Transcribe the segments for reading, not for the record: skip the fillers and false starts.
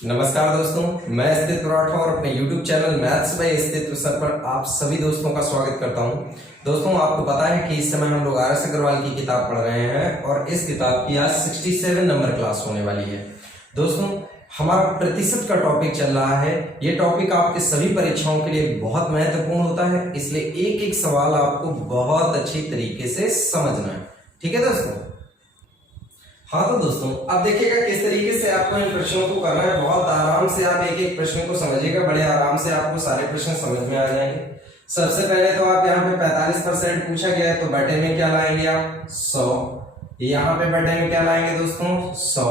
नमस्कार दोस्तों, मैं अस्तित्व राठौर और अपने YouTube चैनल मैथ्स बाय अस्तित्व सर पर आप सभी दोस्तों का स्वागत करता हूं। दोस्तों, आपको पता है कि इस समय हम लोग RS अग्रवाल की किताब पढ़ रहे हैं और इस किताब की आज 67 नंबर क्लास होने वाली है। दोस्तों, हमारा प्रतिशत का टॉपिक चल रहा है। ये टॉपिक आपके सभी परीक्षाओं के लिए बहुत महत्वपूर्ण होता है, इसलिए एक एक सवाल आपको बहुत अच्छी तरीके से समझना है। ठीक है दोस्तों? हाँ तो दोस्तों, अब देखिएगा किस तरीके से आपको इन प्रश्नों को करना है। बहुत आराम से आप एक एक प्रश्न को समझिएगा, बड़े आराम से आपको सारे प्रश्न समझ में आ जाएंगे। सबसे पहले तो आप यहाँ पे 45% पूछा गया है, तो बटे में क्या लाएंगे आप 100। यहाँ पे बटे में क्या लाएंगे दोस्तों 100।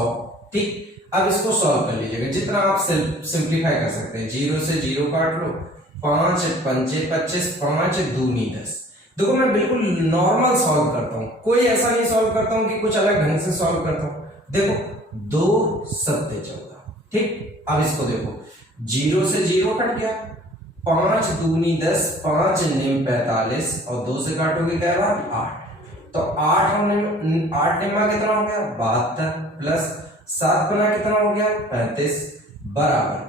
ठीक, अब इसको सॉल्व कर लीजिएगा जितना आप सिंप्लीफाई कर सकते हैं। 0 से 0 काट लो, 5 पंचे 25, 5 दूनी 10। देखो, मैं बिल्कुल नॉर्मल सॉल्व करता हूं, कोई ऐसा नहीं सॉल्व करता हूं कि कुछ अलग ढंग से सॉल्व करता हूं। देखो 2 7 14। ठीक, अब इसको देखो, 0 से 0 कट गया, 5 दूनी 10, 5 निम 45 और 2 से काटोगे क्या बार 8। तो 8 निम्मा कितना हो गया 72 प्लस 7 बना कितना हो गया 35 बराबर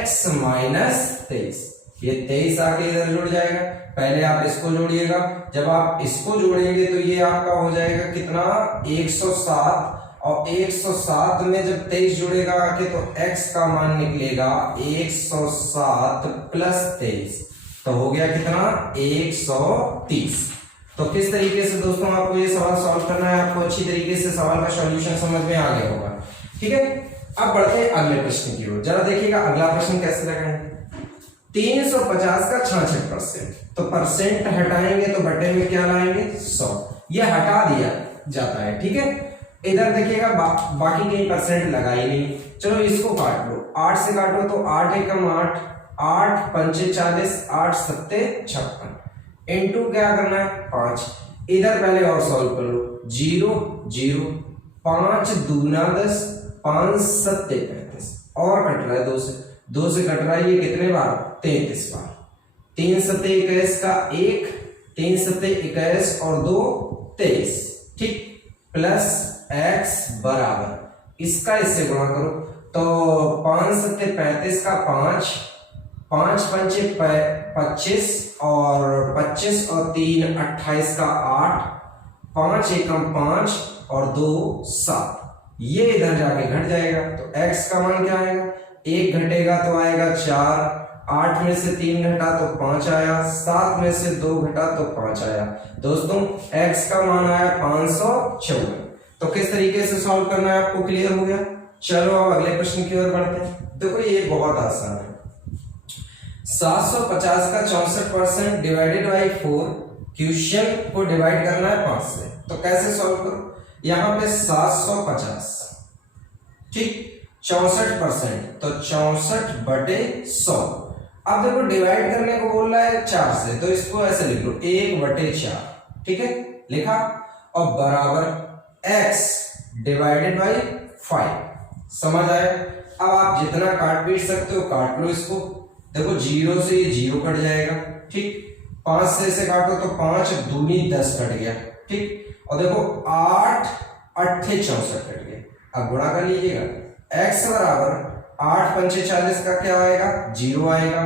x माइनस 23। ये 23 आके इधर जुड़ जाएगा। पहले आप इसको जोड़िएगा, जब आप इसको जोड़ेंगे तो ये आपका हो जाएगा कितना 107, और 107 में जब 23 जुड़ेगा आके तो x का मान निकलेगा 107 प्लस 23, तो हो गया कितना 130। तो किस तरीके से दोस्तों आपको ये सवाल सॉल्व करना है, आपको अच्छी तरीके से सवाल का सॉल्यूशन समझ में आ गया होगा। ठीक है, अब बढ़ते हैं अगले प्रश्न की ओर। जरा देखिएगा अगला प्रश्न कैसे लगाएंगे। 350 का 66%, तो परसेंट हटाएंगे तो बटे में क्या लाएंगे 100। ये हटा दिया जाता है। ठीक है, इधर देखिएगा बाकी कहीं परसेंट लगा ही नहीं। चलो इसको काट लो, 8 से काटो तो 8 एकम 8, 8 पंचे 40, 8 सत्ते 56, इनटू क्या करना है 5। इधर पहले और सॉल्व कर लो, 0 0, 5 दूना 10, 5 सत्ते 35 और कट रहा है 2 से कट रहा है ये कितने बार 33 बार। 3 सत्ते 21 का 1, 3 सत्ते 21 और 2 23। ठीक, प्लस x बराबर इसका इससे गुणा करो तो 5 सत्ते 35 का 5, 5 पंचे 25 और 25 और 3 28 का 8, 5 एकम 5 और 2 7। ये इधर जाके घट जाएगा तो x का मान क्या आएगा, 1 घटेगा तो आएगा 4, 8 में से 3 घटा तो 5 आया, 7 में से 2 घटा तो 5 आया। दोस्तों x का मान आया 554। तो किस तरीके से सॉल्व करना है आपको क्लियर हो गया। चलो अब अगले प्रश्न की ओर बढ़ते हैं। देखो ये बहुत आसान है। 750 का 64% डिवाइडेड बाई 4, क्वेश्चन को डिवाइड करना है 5 से। तो कैसे सॉल्व करो, यहां पे 750, ठीक, 64%, तो 64 बटे 100। अब देखो डिवाइड करने को बोल रहा है 4 से, तो इसको ऐसे लिख लो 1 बटे 4। ठीक है, लिखा, और बराबर x डिवाइडेड बाई 5। समझ आए। अब आप जितना काट पीट सकते हो काट लो इसको। देखो 0 से ये 0 कट जाएगा। ठीक, 5 से इसे काटो तो 5 दूनी 10 कट गया। ठीक, और देखो 8 8 64 कट गया। अब गुणा कर लीजिएगा, x बराबर 8 पंचे 40 का क्या आएगा 0 आएगा,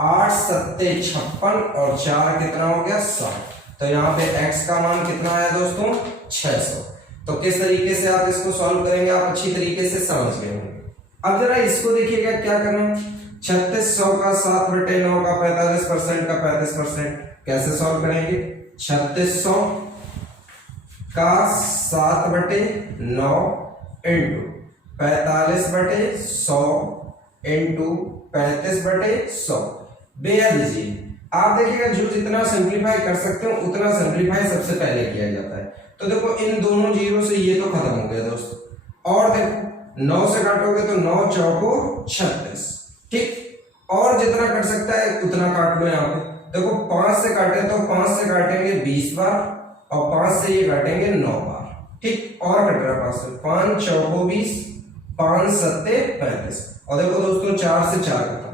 8 सत्ते 56 और 4 कितना हो गया 60। तो यहाँ पे x का मान कितना आया दोस्तों 600। तो किस तरीके से आप इसको सॉल्व करेंगे आप अच्छी तरीके से समझ गए होंगे। अब जरा इसको देखिएगा क्या करना है। 3600 का 7 बटे 9 का 45% का 35%, कैसे सॉल्व करेंगे। 3600 का 7 बटे 9 इंटू 45 बटे 100 इंटू 35 बटे 100 बेया दीजिए। आप देखिएगा जो जितना सिंप्लीफाई कर सकते हो उतना सिंप्लीफाई सबसे पहले किया जाता है। तो देखो इन दोनों जीरो से ये तो खत्म हो गया दोस्तों, और देखो 9 से काटोगे तो 9 चौको 36। ठीक, और जितना कट सकता है उतना काट लो। यहाँ पे देखो 5 से काटे तो 5 से काटेंगे 20 बार और 5 से ये काटेंगे 9 बार। ठीक, और कट रहा 5 से, 5 चौको 20, 5 सत्ते 35, और देखो दोस्तों 4 से 4 कटा।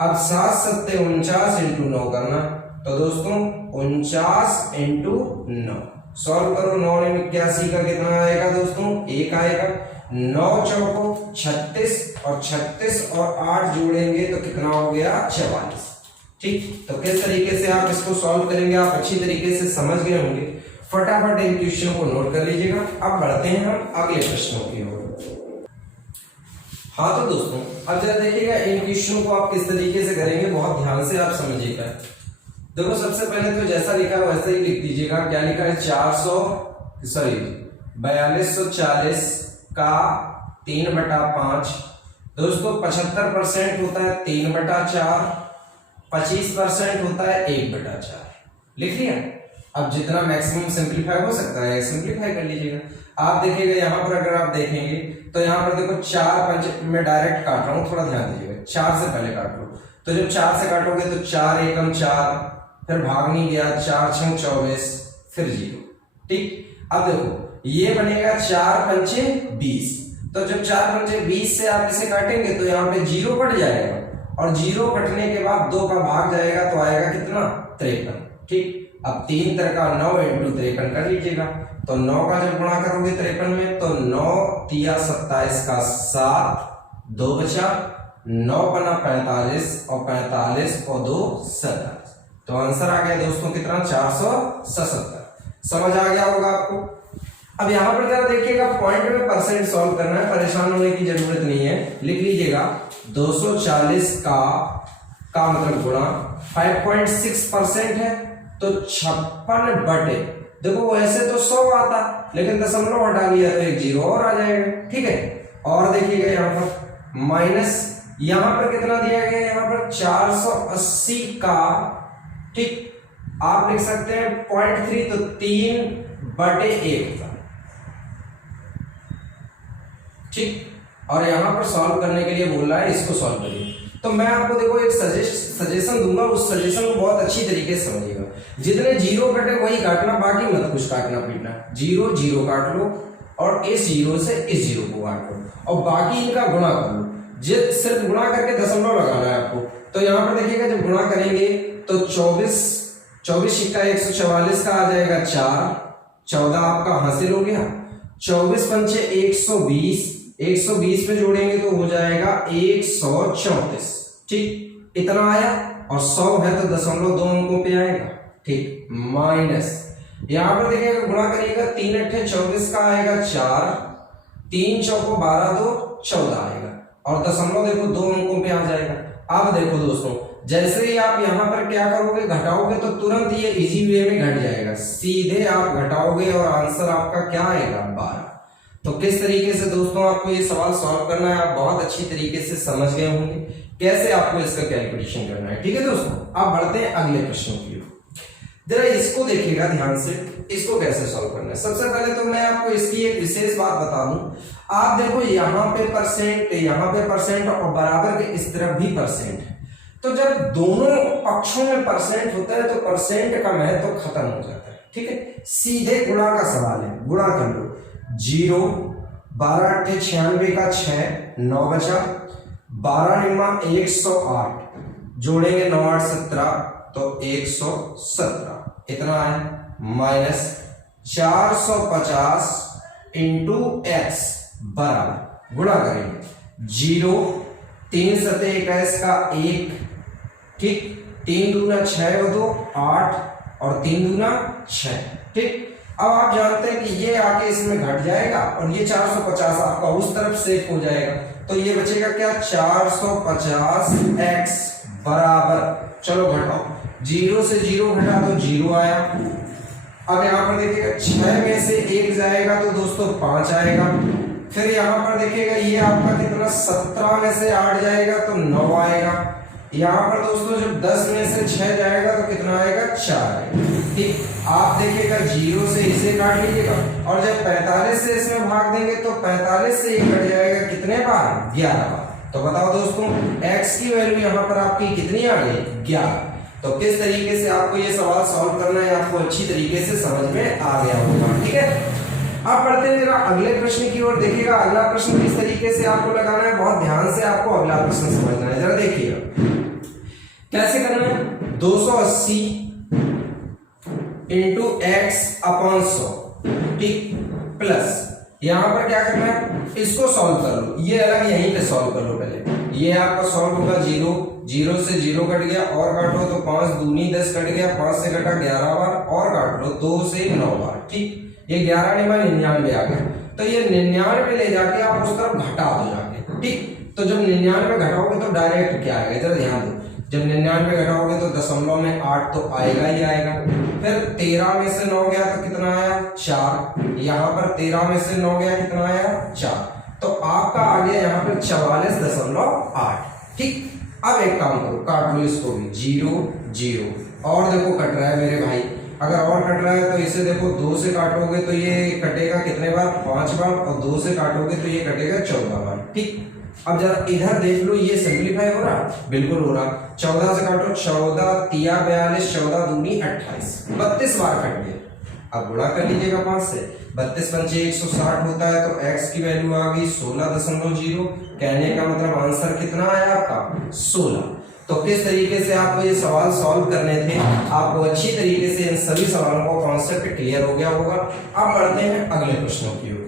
अब 7 सत्ते 49 इंटू 9 करना, तो दोस्तों 49 इंटू 9 सॉल्व करो। 9 में 81 का कितना आएगा दोस्तों 1 आएगा, 9 चौको 36 और 36 और 8 जोड़ेंगे तो कितना हो गया 44। ठीक, तो किस तरीके से आप इसको सॉल्व करेंगे आप अच्छी तरीके से समझ गए होंगे। फटाफट इन क्वेश्चन को नोट कर लीजिएगा। अब बढ़ते हैं हम अगले प्रश्नों की ओर। हाँ तो दोस्तों अब जरा देखिएगा इन क्वेश्चनों को आप किस तरीके से करेंगे, बहुत ध्यान से आप समझिएगा। देखो सबसे पहले तो जैसा लिखा है वैसे ही लिख दीजिएगा। क्या लिखा है 4240 का 3/5। दोस्तों 75% होता है 3/4, 25% होता है 1/4। लिख लिया। अब जितना मैक्सिमम सिंपलीफाई हो सकता है सिंपलीफाई कर लीजिएगा। आप देखिएगा यहाँ पर अगर आप देखेंगे तो यहाँ पर देखो 4 5 में डायरेक्ट काट रहा हूँ, थोड़ा ध्यान दीजिएगा। 4 से पहले काट लो तो जब 4 से काटोगे तो 4 एकम 4, फिर भाग नहीं गया 4 6 24, फिर 0। ठीक, अब देखो ये बनेगा 4 पंचे 20। तो जब 4 पंचे 20 से आप इसे काटेंगे तो यहाँ पे 0 कट जाएगा और 0 कटने के बाद 2 का भाग जाएगा तो आएगा कितना 53। ठीक, अब 3 3 का 9 × 53 कर लीजिएगा। तो 9 का जब गुणा करोगे 53 में तो 9 3 27 का 7, 2 बचा, 9 बना 45 और 45 और 2 27। तो आंसर आ गया दोस्तों कितना 477। समझ आ गया होगा आपको। अब यहां पर जरा देखिएगा पॉइंट में परसेंट सॉल्व करना है, परेशान होने की जरूरत नहीं है। लिख लीजिएगा 240 का मतलब गुणा 5.6% है तो 56 बटे, देखो वैसे तो 100 आता लेकिन दशमलव हटा लिया तो एक 0 और आ जाएगा। ठीक है, और देखिएगा यहाँ पर माइनस, यहाँ पर कितना दिया गया, यहाँ पर 480 का, ठीक आप लिख सकते हैं 0.3 तो 3/1 था। ठीक, और यहां पर सॉल्व करने के लिए बोल रहा है इसको सॉल्व करिए। तो मैं आपको देखो एक सजेशन दूंगा, उस सजेशन को बहुत अच्छी तरीके से समझिएगा। जितने 0 कटे वही काटना, बाकी मत कुछ काटना पीटना। 0 0 काट लो और इस 0 से इस 0 को काट लो और बाकी इनका गुणा कर लो। सिर्फ गुणा करके दशमलव लगाना है आपको। तो यहाँ पर देखिएगा जब गुणा करेंगे तो 24 × 144 का आ जाएगा 4, 14 आपका हासिल हो गया। 24 पंचे 120, 120 में जोड़ेंगे तो हो जाएगा 134। ठीक, इतना आया और 100 है तो दशमलव 2 अंकों पे आएगा। ठीक, माइनस यहां पर देखिएगा गुणा करिएगा 3 8 24 का आएगा 4, 3 चौको 12 2 14 आएगा और दशमलव देखो 2 अंकों पे आ जाएगा। अब देखो दोस्तों जैसे ही आप यहाँ पर क्या करोगे घटाओगे तो तुरंत ये इजी वे में घट जाएगा। सीधे आप घटाओगे और आंसर आपका क्या आएगा 12। तो किस तरीके से दोस्तों आपको ये सवाल सॉल्व करना है आप बहुत अच्छी तरीके से समझ गए होंगे कैसे आपको इसका कैलकुलेशन करना है। ठीक है दोस्तों, आप बढ़ते हैं अगले प्रश्न की ओर। जरा इसको देखिएगा ध्यान से, इसको कैसे सॉल्व करना है। सबसे पहले तो मैं आपको इसकी एक विशेष बात बता दूं। आप देखो यहाँ पे परसेंट और बराबर के इस तरफ भी परसेंट है। तो जब दोनों पक्षों में परसेंट होता है तो परसेंट का महत्व तो खत्म हो जाता है। ठीक है, सीधे गुणा का सवाल है, गुणा कर लो। 0 12 8 96 का 6, 9 बचा, 12 निम्मा 108, जोड़ेंगे 9 8 17 तो 117 इतना है। माइनस 450 × x बराबर गुणा करेंगे 0 3 7 21 का 1, ठीक 3 दूना 6 2 8 और 3 दूना 6। ठीक, अब आप जानते हैं कि ये आके इसमें घट जाएगा और ये 450 आपका उस तरफ सेफ हो जाएगा। तो ये बचेगा क्या 450x बराबर, चलो घटाओ, 0 से 0 घटा तो 0 आया। अब यहाँ पर देखिएगा 6 में से 1 जाएगा तो दोस्तों 5 आएगा। फिर यहाँ पर देखिएगा ये आपका कितना 17 में से 8 जाएगा तो 9 आएगा। यहाँ पर दोस्तों जब 10 में से 6 जाएगा तो कितना आएगा 4। ठीक, आप देखिएगा 0 से इसे काट लीजिएगा और जब 45 से इसमें भाग देंगे तो 45 से ये कट जाएगा कितने बार 11 बार। तो बताओ दोस्तों x की वैल्यू यहाँ पर आपकी कितनी आ गई 11। तो किस तरीके से आपको ये सवाल सॉल्व करना है आपको अच्छी तरीके से समझ में आ गया होगा। ठीक है, अब बढ़ते हैं जरा अगले प्रश्न की ओर। देखिएगा अगला प्रश्न किस तरीके से आपको लगाना है, बहुत ध्यान से आपको अगला प्रश्न समझना है। जरा देखिएगा कैसे करना है। 280 × x/100 ठीक प्लस यहाँ पर क्या करना है, इसको सॉल्व कर लो, ये अलग यहीं पे सॉल्व कर लो पहले। ये आपका सॉल्व होगा 0, 0 से 0 कट गया और काटो तो 5 दूनी 10 कट गया, 5 से कटा 11 बार और काट लो 2 से 9 बार। ठीक, ये 11 नहीं 99 आ गया, तो ये 99 ले जाके आप उस तरफ घटा दो जाके। ठीक, तो जब 99 घटाओगे तो डायरेक्ट क्या आएगा, जरा ध्यान दो, जब 99 घटाओगे तो दशमलव में 8 तो आएगा ही आएगा। फिर 13 में से 9 गया तो कितना आया, 4। यहाँ पर 13 में से 9 गया कितना आया, 4, तो आपका आ गया यहाँ पर 44.8। ठीक, अब एक काम करो, काट लो इसको भी, 0 0 और देखो कट रहा है मेरे भाई। अगर और कट रहा है तो इसे देखो 2 से काटोगे तो ये कटेगा कितने बार, 5 बार, और 2 से काटोगे तो ये कटेगा 14 बार। ठीक, अब जरा इधर देख लो, ये सिंपलीफाई हो रहा, बिल्कुल हो रहा। 14 से काटो, 14 तिया 42, 14 दूनी 28, 32 बार कट गए। अब गुणा कर लीजिएगा 5 से, 32 पंचे 160 होता है, तो x की वैल्यू आ गई 16.0। कहने का मतलब आंसर कितना आया आपका, 16। तो किस तरीके से आपको ये सवाल सॉल्व करने थे, आपको अच्छी तरीके से इन सभी सवालों का कॉन्सेप्ट क्लियर हो गया होगा। अब बढ़ते हैं अगले प्रश्नों की ओर।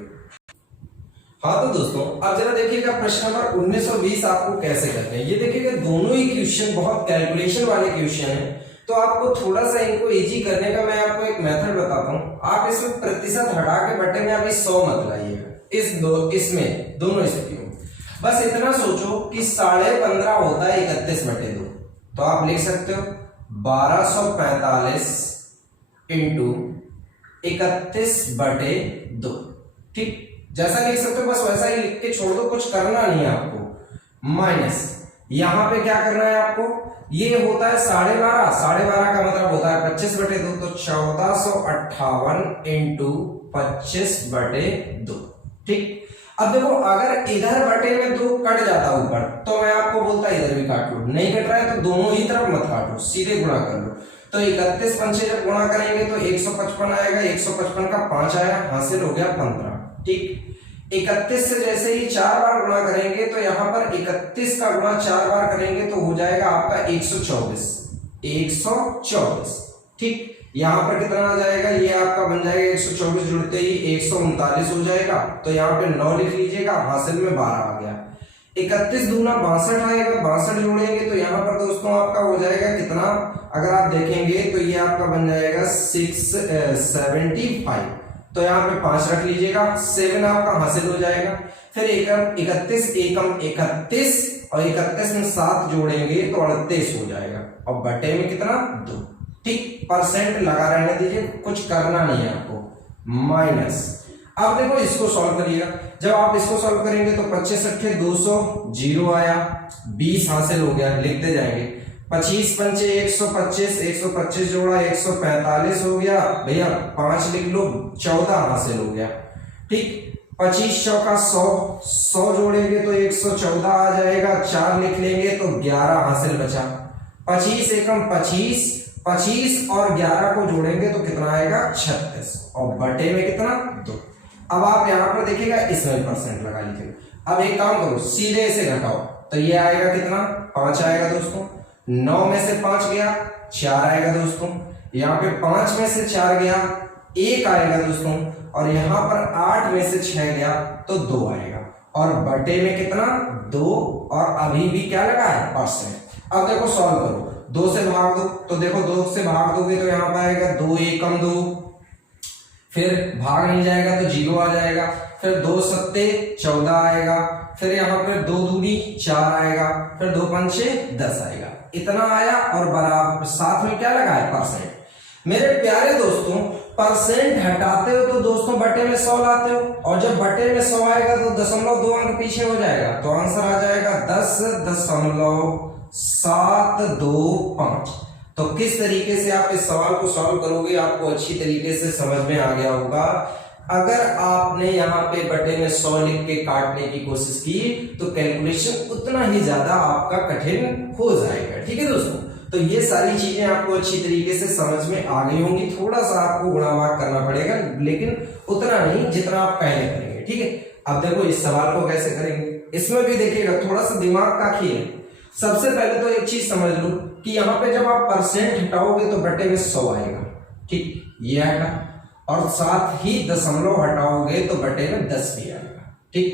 हाँ तो दोस्तों, अब जरा देखिएगा प्रश्न नंबर 19 और 20 आपको कैसे करते हैं। ये देखिएगा दोनों ही क्वेश्चन बहुत कैलकुलेशन वाले क्वेश्चन हैं, तो आपको थोड़ा सा इनको इजी करने का मैं आपको एक मेथड बताता हूँ। आप इसमें प्रतिशत हटा के बटे में अभी 100 मत लाइएगा, इसमें दोनों स्थितियों में बस इतना सोचो कि 15.5 होता है 31/2, तो आप लिख सकते हो 1245 इंटू 31/2। ठीक, जैसा लिख सकते हो बस वैसा ही लिख के छोड़ दो, कुछ करना नहीं है आपको। माइनस यहां पे क्या करना है आपको, ये होता है 12.5, 12.5 का मतलब होता है 25/2, तो 1458 इंटू 25/2। ठीक, अब देखो अगर इधर बटे में 2 कट जाता ऊपर तो मैं आपको बोलता इधर भी काट लो, नहीं कट रहा है तो दोनों ही तरफ मत काटो, सीधे गुणा कर लो। तो 31 पंचे जब गुणा करेंगे तो 155 आएगा, 155 का 5 आया, हासिल हो गया 15। ठीक, 31 से जैसे ही 4 बार गुणा करेंगे तो यहाँ पर 31 का गुणा 4 बार करेंगे तो हो जाएगा आपका 124। 124। ठीक, यहाँ पर कितना आ जाएगा, ये आपका बन जाएगा 124 जुड़ते ही 139 हो जाएगा, तो यहाँ पे 9 लिख लीजिएगा, हासिल में 12 आ गया। 31 दूना 62 आएगा, 62 जोड़ेंगे तो यहाँ पर दोस्तों आपका हो जाएगा कितना, अगर आप देखेंगे तो ये आपका बन जाएगा 675, तो यहाँ पे 5 रख लीजिएगा, 7 आपका हासिल हो जाएगा। फिर 31 एकम 31 और 31 में 7 जोड़ेंगे तो 38 हो जाएगा, और बटे में कितना, 2। ठीक, परसेंट लगा रहने दीजिए, कुछ करना नहीं है आपको। माइनस, अब देखो इसको सॉल्व करिएगा, जब आप इसको सॉल्व करेंगे तो 25 अट्ठे 200, 0 आया, 20 हासिल हो गया, लिखते जाएंगे। 25 पंचे 125, 125 जोड़ा 145 हो गया भैया, 5 लिख लो, 14 हासिल हो गया। ठीक, 25 चौका 100, 100 जोड़ेंगे तो 114 आ जाएगा, 4 लिख लेंगे तो 11 हासिल बचा। 25 एकम 25, 25 और 11 को जोड़ेंगे तो कितना आएगा, 36, और बटे में कितना, 2। अब आप यहां पर देखिएगा, इसमें परसेंट लगा लीजिएगा। अब एक काम करो, सीधे इसे घटाओ तो ये आएगा कितना, 5 आएगा दोस्तों। 9 में से 5 गया, 4 आएगा दोस्तों। यहाँ पे 5 में से 4 गया, 1 आएगा दोस्तों, और यहाँ पर 8 में से 6 गया तो 2 आएगा, और बटे में कितना, 2, और अभी भी क्या लगा है, परसेंट। अब देखो सॉल्व करो, 2 से भाग दो, तो देखो 2 से भाग दोगे तो यहाँ पर आएगा 2 एकम 2, फिर भाग नहीं जाएगा तो 0 आ जाएगा, फिर 2 सत्ते 14 आएगा, फिर यहाँ पर 2 दूनी 4 आएगा, फिर 2 पंचे 10 आएगा, इतना आया, और बराबर साथ में क्या लगा है, परसेंट। मेरे प्यारे दोस्तों, परसेंट हटाते हो तो दोस्तों बटे में 100 लाते हो, और जब बटे में 100 आएगा तो 0.2 अंक पीछे हो जाएगा, तो आंसर आ जाएगा 10.725। तो किस तरीके से आप इस सवाल को सॉल्व करोगे आपको अच्छी तरीके से समझ में आ गया होगा। अगर आपने यहाँ पे बटे में 100 लिख के काटने की कोशिश की तो कैलकुलेशन उतना ही ज्यादा आपका कठिन हो जाएगा। ठीक है दोस्तों, तो ये सारी चीजें आपको अच्छी तरीके से समझ में आ गई होंगी। थोड़ा सा आपको गुणा भाग करना पड़ेगा, लेकिन उतना नहीं जितना आप पहले करेंगे। ठीक है, अब देखो इस सवाल को कैसे करेंगे, इसमें भी देखिएगा थोड़ा सा दिमाग का खेल। सबसे पहले तो एक चीज समझ लो कि यहाँ पे जब आप परसेंट हटाओगे तो बटे में 100 आएगा। ठीक, ये आएगा, और साथ ही दशमलव हटाओगे तो बटे में 10 भी आएगा। ठीक,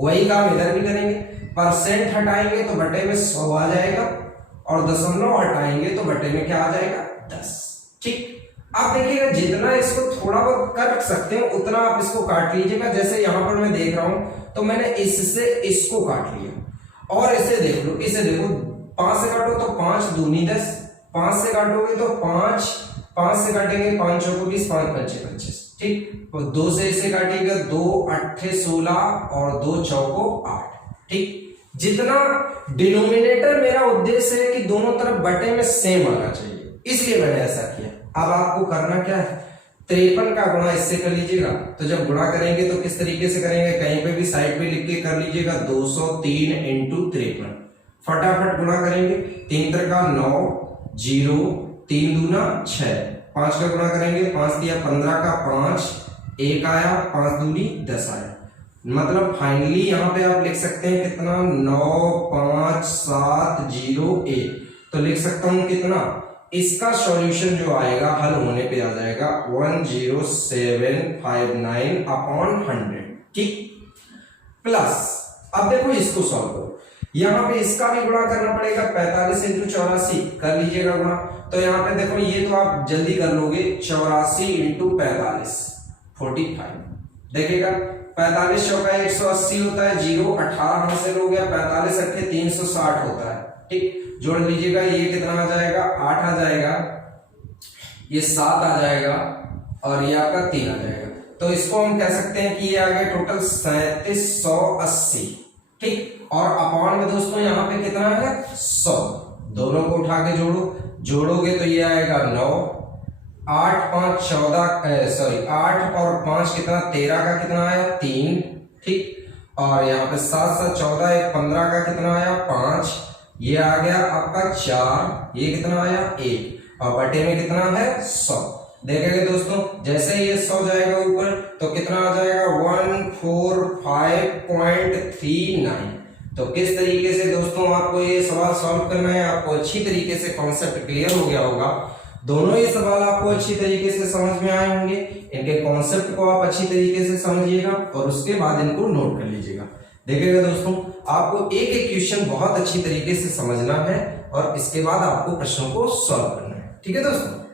वही काम इधर भी करेंगे। परसेंट हटाएंगे तो बटे में 100 आ जाएगा और दशमलव हटाएंगे तो बटे में क्या आ जाएगा 10। ठीक, आप देखिएगा जितना इसको थोड़ा बहुत कर सकते हैं उतना आप इसको काट लीजिएगा। जैसे यहां पर मैं देख रहा हूं तो मैंने इससे इसको काट लिया और इसे देख लो, इसे देखो 5 से काटो तो 5 दूनी 10, 5 से काटोगे तो 5 से काटेंगे 5 चौको 20, 5 पंचे 25। ठीक, तो 2 से इसे काटिएगा 2 8 16 और 2 चौको 8। ठीक, जितना डिनोमिनेटर मेरा उद्देश्य है कि दोनों तरफ बटे में सेम आना चाहिए, इसलिए मैंने ऐसा किया। अब आपको करना क्या है, 53 का गुणा इससे कर लीजिएगा। तो जब गुणा करेंगे तो किस तरीके से करेंगे, कहीं पे भी साइड पे लिख के कर लीजिएगा 203 इंटू 53। फटाफट गुणा करेंगे, 3 का 9, 0, 3 दूना 6, 5 का गुणा करेंगे, 5 दिया 15 का 5, 1 आया, 5 दूनी 10 आया। मतलब फाइनली यहां पे आप लिख सकते हैं कितना, 9 5 7 0 1। तो लिख सकता हूं कितना, इसका सॉल्यूशन जो आएगा हल होने पे आ जाएगा 10759 अपॉन 100। ठीक, प्लस अब देखो इसको सॉल्व करो, यहां पे इसका भी गुणा करना पड़ेगा, 45 इंटू 84 कर लीजिएगा गुणा। तो यहां पे देखो ये तो आप जल्दी कर लोगे, 84 इंटू 45 45। देखिएगा 45 चौका 180 होता है, 0 18 हासिल हो गया, 45 अट्ठे 360 होता है। ठीक, जोड़ लीजिएगा, ये कितना आ जाएगा 8 आ जाएगा, ये 7 आ जाएगा और ये आपका 3 आ जाएगा। तो इसको हम कह सकते हैं कि ये आ गया टोटल 3780। ठीक, और अपॉन में दोस्तों यहाँ पे कितना है 100। दोनों को उठा के जोड़ोगे तो ये आएगा 9, 8 5 14 सॉरी 8 और 5 कितना 13 का कितना आया 3। ठीक, और यहाँ पे 7 7 14 1 15 का कितना आया 5, ये आ गया आपका 4, ये कितना आया 1 और बटे में कितना है 100। देखेंगे दोस्तों जैसे ही ये 100 जाएगा ऊपर तो कितना आ जाएगा 145.39। तो किस तरीके से दोस्तों आपको ये सवाल सॉल्व करना है, आपको अच्छी तरीके से कॉन्सेप्ट क्लियर हो गया होगा। दोनों ही सवाल आपको अच्छी तरीके से समझ में आए होंगे, इनके कॉन्सेप्ट को आप अच्छी तरीके से समझिएगा और उसके बाद इनको नोट कर लीजिएगा। देखिएगा दोस्तों आपको एक एक क्वेश्चन बहुत अच्छी तरीके से समझना है और इसके बाद आपको प्रश्नों को सॉल्व करना है। ठीक है दोस्तों।